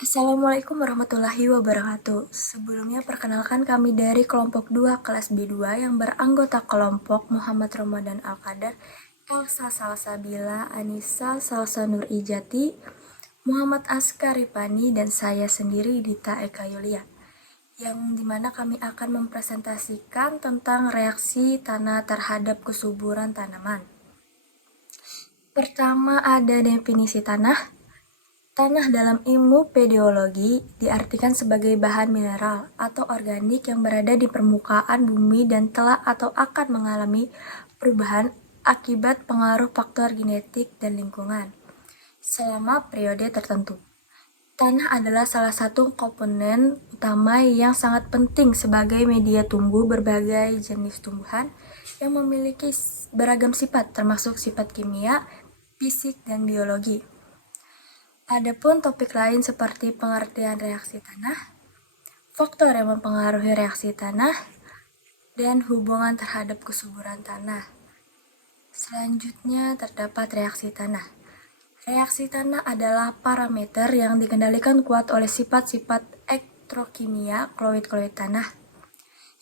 Assalamualaikum warahmatullahi wabarakatuh. Sebelumnya perkenalkan kami dari kelompok 2 kelas B2 yang beranggota kelompok Muhammad Ramadan Al-Qadar, Elsa Salsabila, Anissa Salsa Nur Ijati, Muhammad Askar Ripani, dan saya sendiri Dita Eka Yulia, yang dimana kami akan mempresentasikan tentang reaksi tanah terhadap kesuburan tanaman. Pertama ada definisi tanah. Tanah dalam ilmu pedologi diartikan sebagai bahan mineral atau organik yang berada di permukaan bumi dan telah atau akan mengalami perubahan akibat pengaruh faktor genetik dan lingkungan selama periode tertentu. Tanah adalah salah satu komponen utama yang sangat penting sebagai media tumbuh berbagai jenis tumbuhan yang memiliki beragam sifat, termasuk sifat kimia, fisik, dan biologi. Adapun topik lain seperti pengertian reaksi tanah, faktor yang mempengaruhi reaksi tanah, dan hubungan terhadap kesuburan tanah. Selanjutnya terdapat reaksi tanah. Reaksi tanah adalah parameter yang dikendalikan kuat oleh sifat-sifat elektrokimia kloid-kloid tanah.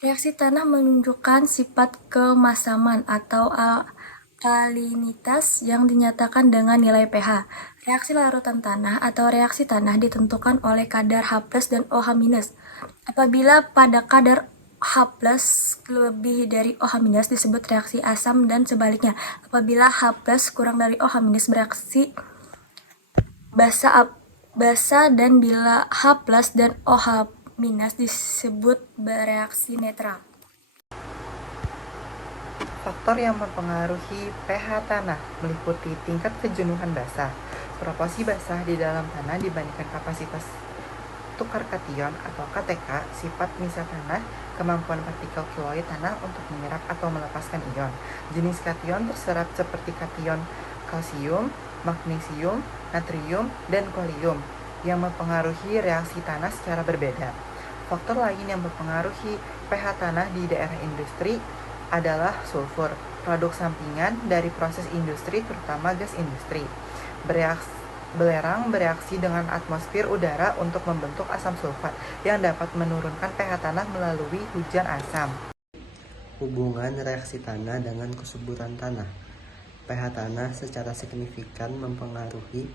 Reaksi tanah menunjukkan sifat kemasaman atau alkalinitas yang dinyatakan dengan nilai pH. Reaksi larutan tanah atau reaksi tanah ditentukan oleh kadar H+ dan OH-. Apabila pada kadar H+ lebih dari OH- disebut reaksi asam, dan sebaliknya, apabila H+ kurang dari OH- bereaksi basa, dan bila H+ dan OH- disebut bereaksi netral. Faktor yang mempengaruhi pH tanah meliputi tingkat kejenuhan basah, proporsi basah di dalam tanah dibandingkan kapasitas tukar kation atau KTK, sifat misa tanah, kemampuan partikel kiloid tanah untuk menyerap atau melepaskan ion, jenis kation terserap seperti kation kalsium, magnesium, natrium, dan kolium yang mempengaruhi reaksi tanah secara berbeda. Faktor lain yang mempengaruhi pH tanah di daerah industri adalah sulfur, produk sampingan dari proses industri terutama gas industri. Belerang bereaksi dengan atmosfer udara untuk membentuk asam sulfat yang dapat menurunkan pH tanah melalui hujan asam. Hubungan reaksi tanah dengan kesuburan tanah. pH tanah secara signifikan mempengaruhi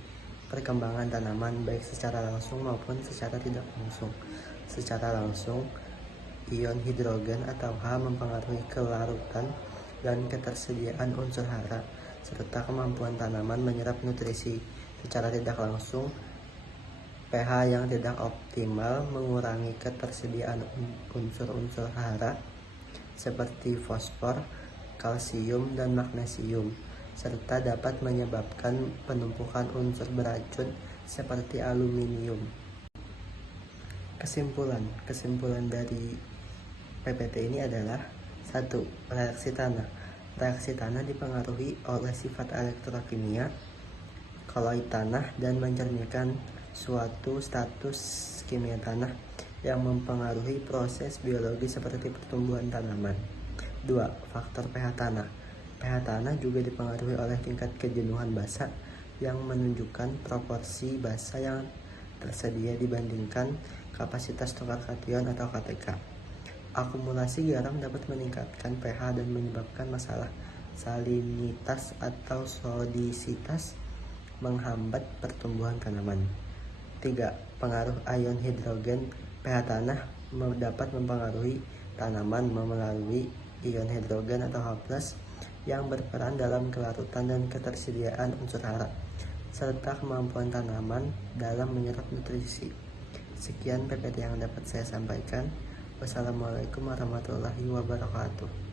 perkembangan tanaman baik secara langsung maupun secara tidak langsung. Secara langsung, ion hidrogen atau H mempengaruhi kelarutan dan ketersediaan unsur hara, serta kemampuan tanaman menyerap nutrisi. Secara tidak langsung, pH yang tidak optimal mengurangi ketersediaan unsur-unsur hara seperti fosfor, kalsium, dan magnesium, serta dapat menyebabkan penumpukan unsur beracun seperti aluminium. Kesimpulan dari PPT ini adalah 1. Reaksi tanah. Reaksi tanah dipengaruhi oleh sifat elektrokimia, koloid tanah, dan mencerminkan suatu status kimia tanah yang mempengaruhi proses biologi seperti pertumbuhan tanaman. 2. Faktor pH tanah. pH tanah juga dipengaruhi oleh tingkat kejenuhan basa yang menunjukkan proporsi basa yang tersedia dibandingkan kapasitas tukar kation atau KTK. Akumulasi garam dapat meningkatkan pH dan menyebabkan masalah salinitas atau sodisitas, menghambat pertumbuhan tanaman. 3. Pengaruh ion hidrogen. pH tanah dapat mempengaruhi tanaman melalui ion hidrogen atau H+ yang berperan dalam kelarutan dan ketersediaan unsur hara, serta kemampuan tanaman dalam menyerap nutrisi. Sekian PPT yang dapat saya sampaikan. Wassalamualaikum warahmatullahi wabarakatuh.